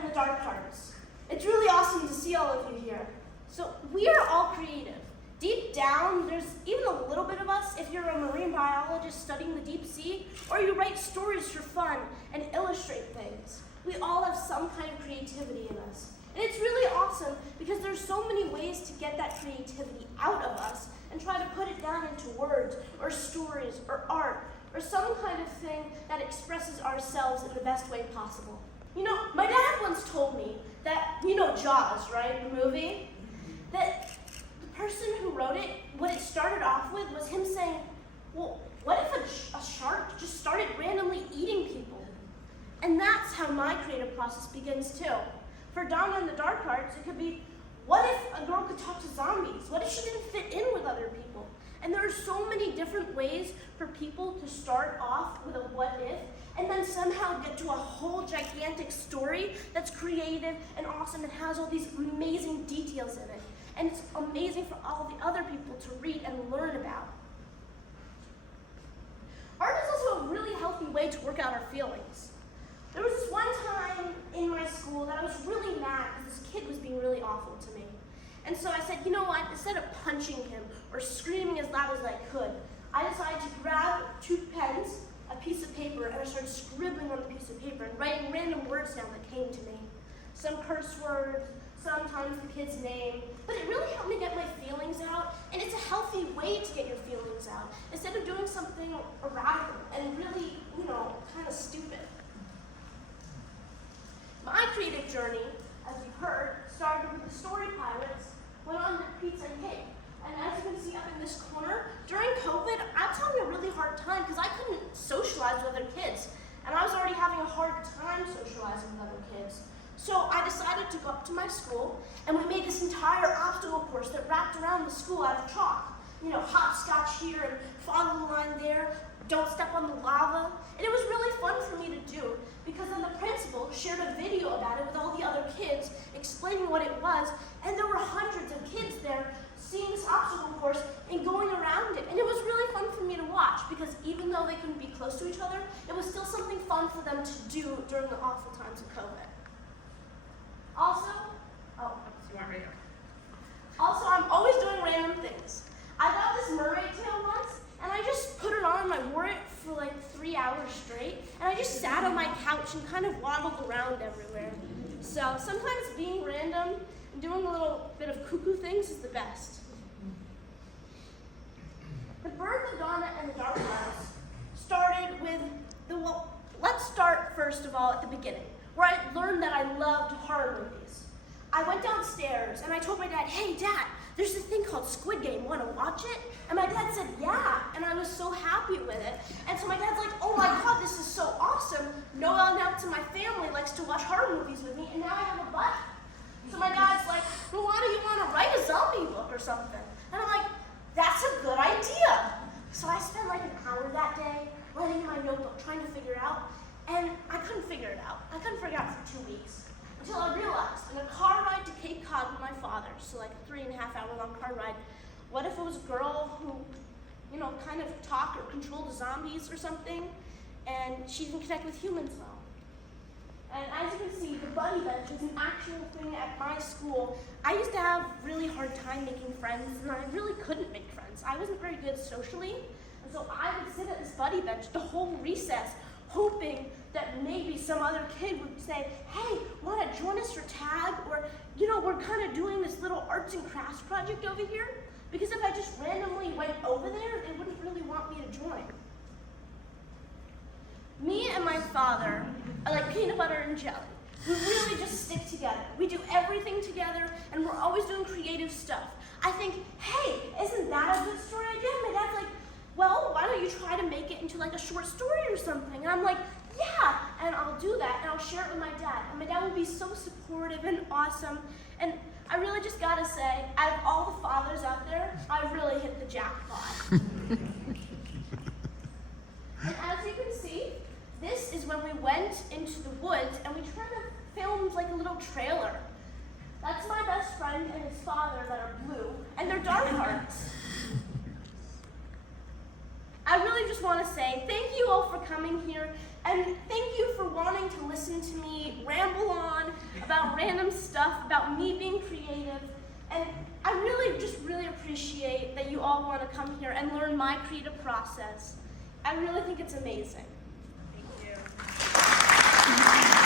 and the dark parts. It's really awesome to see all of you here. So we are all creative. Deep down, there's even a little bit of us if you're a marine biologist studying the deep sea, or you write stories for fun and illustrate things. We all have some kind of creativity in us. And it's really awesome because there's so many ways to get that creativity out of us and try to put it down into words or stories or art or some kind of thing that expresses ourselves in the best way possible. You know, my dad once told me that, you know Jaws, right, the movie? That the person who wrote it, what it started off with was him saying, well, what if a shark just started randomly eating people? And that's how my creative process begins too. For Donna and the dark parts, it could be, what if a girl could talk to zombies? What if she didn't fit in with other people? And there are so many different ways for people to start off with a what if, and then somehow get to a whole gigantic story that's creative and awesome and has all these amazing details in it. And it's amazing for all the other people to read and learn about. Art is also a really healthy way to work out our feelings. There was this one time in my school that I was really mad because this kid was being really awful to me. And so I said, you know what, instead of punching him or screaming as loud as I could, I decided to grab 2 pens, a piece of paper, and I started scribbling on the piece of paper and writing random words down that came to me. Some curse words, sometimes the kid's name, but it really helped me get my feelings out, and it's a healthy way to get your feelings out, instead of doing something radical and really, kind of stupid. My creative journey, as you heard, started with the Story Pirates, went on to Pizza and Cake. And as you can see up in this corner, during COVID, I was having a really hard time because I couldn't socialize with other kids. And I was already having a hard time socializing with other kids. So I decided to go up to my school, and we made this entire obstacle course that wrapped around the school out of chalk. Hopscotch here and follow the line there, don't step on the lava. And it was really fun for me to do because then the principal shared a video about it with all the other kids explaining what it was, and there were hundreds of kids there seeing this obstacle course and going around it. And it was really fun for me to watch because even though they couldn't be close to each other, it was still something fun for them to do during the awful times of COVID. Also, I'm always doing random things. I got this mermaid tail once, and I just put it on and I wore it for like 3 hours straight, and I just sat on my couch and kind of waddled around everywhere. So sometimes being random and doing a little bit of cuckoo things is the best. The Birth of Donna and the Dark Clouds started with let's start first of all at the beginning, where I learned that I loved horror movies. I went downstairs and I told my dad, hey Dad, there's this thing called Squid Game, wanna watch it? And my dad said, yeah, and I was so happy with it. And so my dad's like, oh my God, this is so awesome. No one else in my family likes to watch horror movies with me, and now I have a buddy. So my dad's like, well, why do you wanna write a zombie book or something? And I'm like, that's a good idea. So I spent like an hour that day writing in my notebook, trying to figure it out, and I couldn't figure it out. I couldn't figure it out for 2 weeks. Until I realized, in a car ride to Cape Cod with my father, so like a 3.5 hour long car ride, what if it was a girl who, kind of talked or controlled the zombies or something, and she didn't connect with humans well? And as you can see, the buddy bench is an actual thing at my school. I used to have really hard time making friends, and I really couldn't make friends. I wasn't very good socially, and so I would sit at this buddy bench the whole recess, hoping that maybe some other kid would say, hey, wanna join us for tag? Or, we're kind of doing this little arts and crafts project over here. Because if I just randomly went over there, they wouldn't really want me to join. Me and my father are like peanut butter and jelly. We really just stick together. We do everything together, and we're always doing creative stuff. I think, hey, isn't that a good story idea? My dad's like, well, why don't you try to make it into like a short story or something? And I'm like, yeah, and I'll do that, and I'll share it with my dad. And my dad would be so supportive and awesome. And I really just gotta say, out of all the fathers out there, I really hit the jackpot. And as you can see, this is when we went into the woods and we tried to film like a little trailer. That's my best friend and his father that are blue, and they're dark hearts. I really just want to say thank you all for coming here, and thank you for wanting to listen to me ramble on about random stuff, about me being creative, and I really appreciate that you all want to come here and learn my creative process. I really think it's amazing. Thank you.